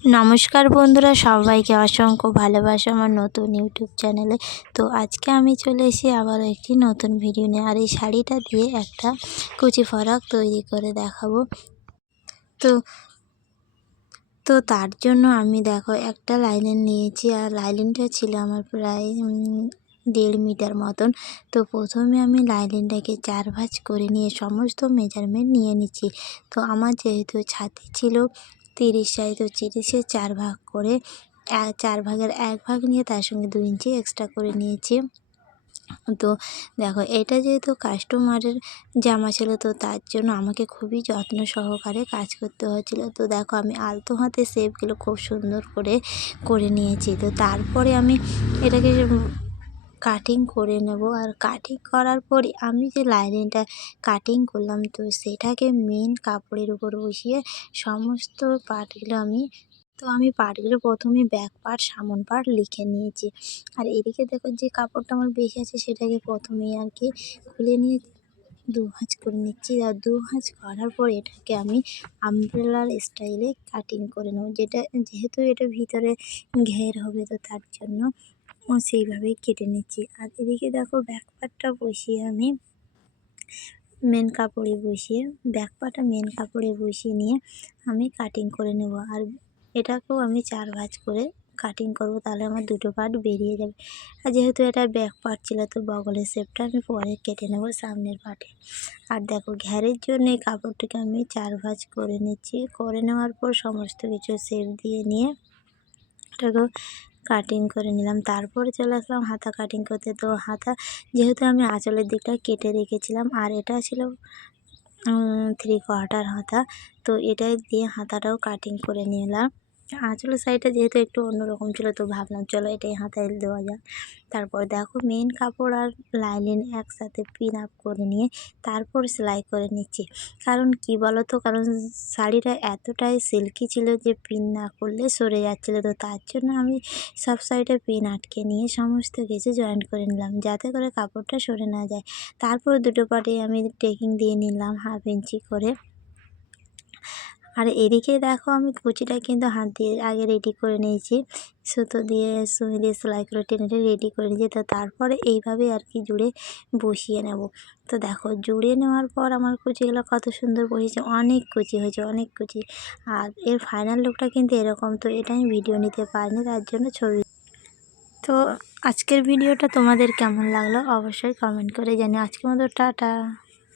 নমস্কার বন্ধুরা, সবাইকে অসংখ্য ভালোবাসা আমার নতুন ইউটিউব চ্যানেলে। তো আজকে আমি চলে এসেছি আবার একটি নতুন ভিডিও নিয়ে। আর এই শাড়িটা দিয়ে একটা কুচি ফরাক তৈরি করে দেখাবো। তো তো তার জন্য আমি দেখো একটা লাইনিং নিয়েছি, আর লাইনিংটা ছিল আমার প্রায় 1.5 মিটার মতন। তো প্রথমে আমি লাইনিংটাকে 4 ভাঁজ করে নিয়ে সমস্ত মেজারমেন্ট নিয়ে নিচ্ছি। তো আমার যেহেতু ছাতি ছিল 30 সাইজ, তো 30-এর 4 ভাগ করে 4 ভাগের 1 ভাগ নিয়ে তার সঙ্গে 2 ইঞ্চি এক্সট্রা করে নিয়েছি। তো দেখো, এটা যেহেতু কাস্টমারের জামা ছিল, তো তার জন্য আমাকে খুবই যত্ন সহকারে কাজ করতে হয়েছিল। তো দেখো, আমি আলতো হাতে শেপগুলো খুব সুন্দর করে নিয়েছি। তো তারপরে আমি এটাকে কাটিং করে নেব। আর কাটিং করার পরে আমি যে লাইনিংটা কাটিং করলাম, তো সেটাকে মেন কাপড়ের উপর বসিয়ে সমস্ত পার্টগুলো আমি পার্টগুলো প্রথমে ব্যাক পার্ট, সামন পার্ট লিখে নিয়েছি। আর এদিকে দেখো, যে কাপড়টা আমার বেশি আছে সেটাকে প্রথমেই আর কি খুলে নিয়ে 2 ভাঁজ করে নিচ্ছি। আর 2 ভাঁজ করার পর এটাকে আমি আমব্রেলার স্টাইলে কাটিং করে নেব, যেহেতু এটা ভিতরে ঘের হবে, তো তার জন্য সেইভাবেই কেটে নিচ্ছি। আর এদিকে দেখো, ব্যাক পার্টটা বসিয়ে আমি মেন কাপড়ে বসিয়ে মেন কাপড়ে বসিয়ে নিয়ে আমি কাটিং করে নেব। আর এটাকেও আমি 4 ভাঁজ করে কাটিং করব, তাহলে আমার দুটো পার্ট বেরিয়ে যাবে। আর যেহেতু এটা ব্যাক পার্ট ছিল, তো বগলের শেপটা আমি পরে কেটে নেব সামনের পার্টে। আর দেখো, ঘেরের জন্য এই কাপড়টিকে আমি 4 ভাঁজ করে নিচ্ছি। করে নেওয়ার পর সমস্ত কিছু শেপ দিয়ে নিয়ে এটাকেও কাটিং করে নিলাম। তারপরে চলে আসলাম হাতা কাটিং করতে। তো হাতা যেহেতু আমি আঁচলের দিকটা কেটে রেখেছিলাম, আর এটা ছিল 3/4 হাতা, তো এটা দিয়ে হাতাটাও কাটিং করে নিলাম। আঁচলের সাইডটা যেহেতু একটু অন্যরকম ছিল, তো ভাবলাম চলো এটাই হাতায় দেওয়া যাক। তারপর দেখো, মেন কাপড় আর লাইনিং একসাথে পিন আপ করে নিয়ে তারপর সেলাই করে নিচ্ছি। কারণ কি বলো তো, কারণ শাড়িটা এতটাই সিল্কি ছিল যে পিন না করলে সরে যাচ্ছিলো। তো তার জন্য আমি সব সাইডে পিন আটকে নিয়ে সমস্ত কিছু জয়েন্ট করে নিলাম, যাতে করে কাপড়টা সরে না যায়। তারপর দুটো পাটে আমি টেকিং দিয়ে নিলাম 1/2 ইঞ্চি করে। আর এদিকে দেখো, আমি কুচিটা কিন্তু হাত দিয়ে আগে রেডি করে নিয়েছি, সুতো দিয়ে সুই দিয়ে সেলাই করে টেনে রেডি করে নিয়েছি। তো তারপরে এইভাবে আর কি জুড়ে বসিয়ে নেব। তো দেখো, জুড়ে নেওয়ার পর আমার কুচিগুলো কত সুন্দর বসেছে, অনেক কুচি হয়েছে, অনেক কুচি। আর এর ফাইনাল লুকটা কিন্তু এরকম। তো এটা আমি ভিডিও নিতে পারিনি, তার জন্য ছবি। তো আজকের ভিডিওটা তোমাদের কেমন লাগলো অবশ্যই কমেন্ট করে জানিও। আজকের মতো টাটা।